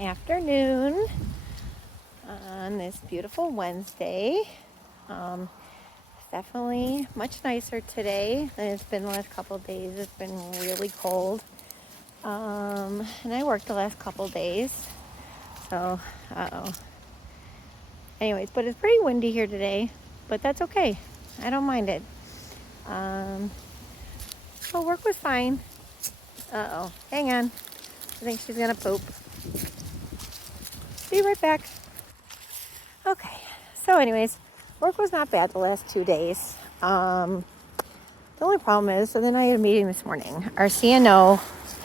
afternoon on this beautiful Wednesday. It's definitely much nicer today than it's been the last couple of days. It's been really cold. And I worked the last couple of days. So, anyways, but it's pretty windy here today, but that's okay. I don't mind it. So work was fine. Hang on. I think she's gonna poop. Be right back. Okay, so anyways, work was not bad the last 2 days. The only problem is, so then I had a meeting this morning. Our CNO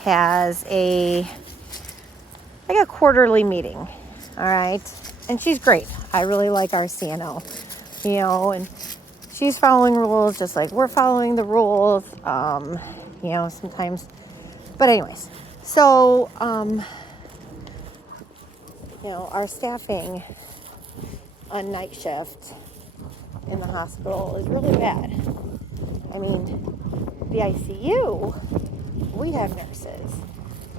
has a quarterly meeting, all right? And she's great. I really like our CNO, and she's following rules just like we're following the rules, sometimes. But anyways, so, our staffing on night shift in the hospital is really bad. I mean, the ICU, we have nurses,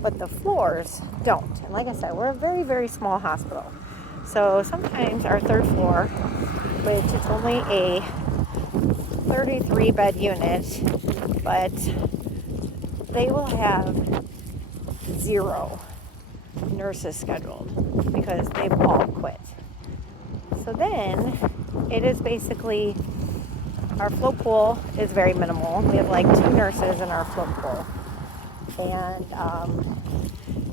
but the floors don't. And like I said, we're a very, very small hospital. So sometimes our third floor, which is only a 33-bed unit, but they will have 0 nurses scheduled because they've all quit. So then it is basically, our float pool is very minimal. We have like 2 nurses in our float pool. And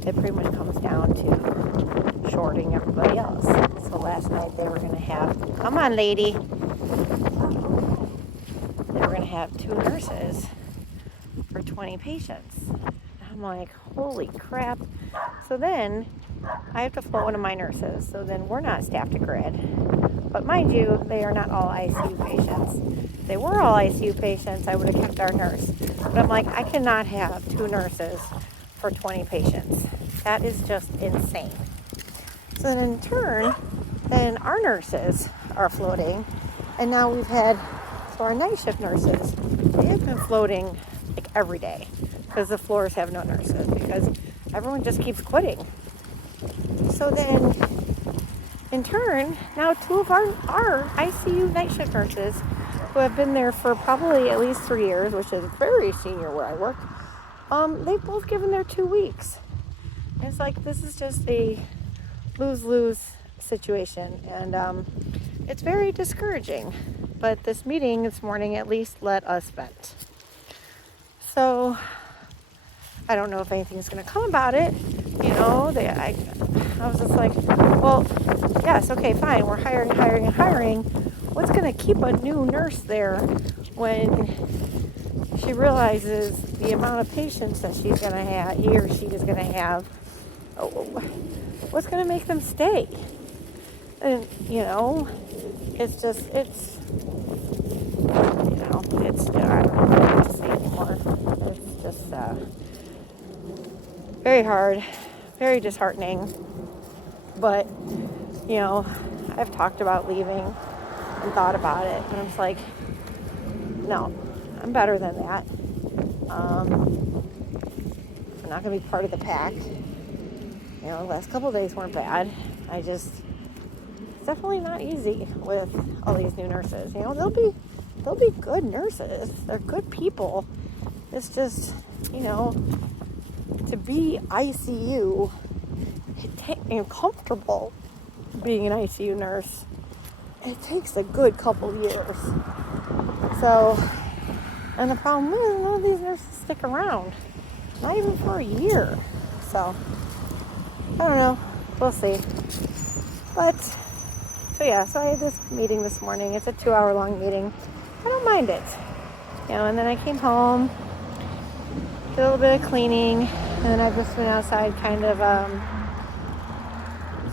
it pretty much comes down to shorting everybody else. So last night they were going to have, come on lady, they were going to have 2 nurses for 20 patients. I'm like, holy crap. So then I have to float one of my nurses. So then we're not staffed to grid. But mind you, they are not all ICU patients. If they were all ICU patients, I would have kept our nurse. But I'm like, I cannot have 2 nurses for 20 patients. That is just insane. So then in turn, then our nurses are floating. And now so our night shift nurses, they have been floating like every day because the floors have no nurses because everyone just keeps quitting. So then in turn, now 2 of our ICU night shift nurses who have been there for probably at least 3 years, which is very senior where I work, they've both given their 2 weeks. And it's like, this is just a lose-lose situation. And it's very discouraging. But this meeting this morning at least let us vent. So I don't know if anything's going to come about it. I was just like, well, yes, okay, fine. We're hiring. What's going to keep a new nurse there when she realizes the amount of patients that she's going to have, he or she is going to have? What's going to make them stay? And, it's just, I don't know what to say anymore. It's just very hard, very disheartening. But, I've talked about leaving and thought about it. And I'm just like, no, I'm better than that. I'm not going to be part of the pack. The last couple of days weren't bad. It's definitely not easy with all these new nurses. They'll be good nurses. They're good people. It's just, to be ICU and comfortable being an ICU nurse, it takes a good couple years. So, and the problem is none of these nurses stick around. Not even for a year. So, I don't know. We'll see. So I had this meeting this morning. It's a 2-hour-long meeting. I don't mind it. And then I came home, did a little bit of cleaning, and then I've just been outside kind of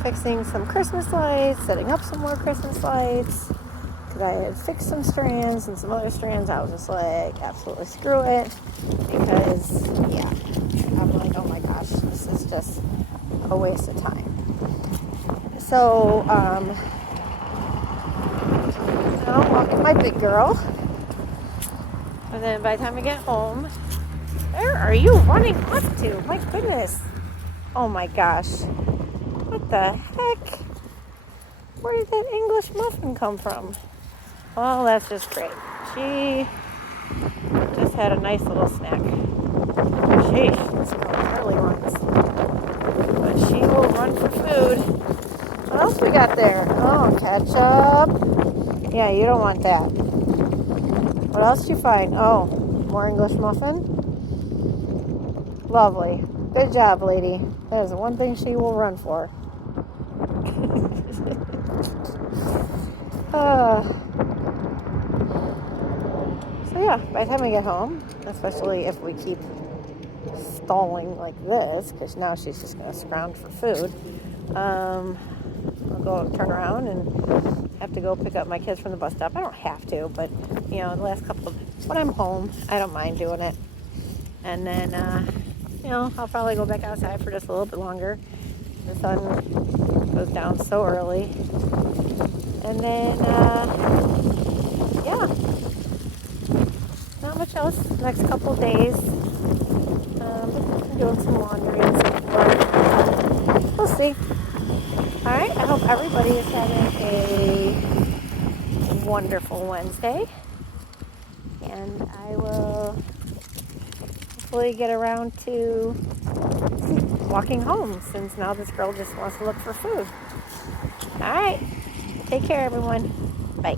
fixing some Christmas lights, setting up some more Christmas lights, because I had fixed some strands and some other strands. I was just like, absolutely screw it, because, I'm like, oh my gosh, this is just a waste of time. So, walking my big girl, and then by the time I get home, where are you running up to? My goodness. Oh my gosh. What the heck? Where did that English muffin come from? Well, that's just great. She just had a nice little snack. Sheesh, this girl really runs. But she will run for food. What else we got there? Oh, ketchup. Yeah, you don't want that. What else did you find? Oh, more English muffin. Lovely. Good job, lady. That is the one thing she will run for. So yeah, by the time we get home, especially if we keep stalling like this, because now she's just going to scrounge for food, I'll go turn around and have to go pick up my kids from the bus stop. I don't have to, but the last couple of, when I'm home, I don't mind doing it. And then, I'll probably go back outside for just a little bit longer. The sun goes down so early. And then, not much else. Next couple of days, doing some laundry and some work. We'll see. All right. I hope everybody is having a wonderful Wednesday. And I will hopefully get around to walking home, since now this girl just wants to look for food. All right. Take care, everyone. Bye.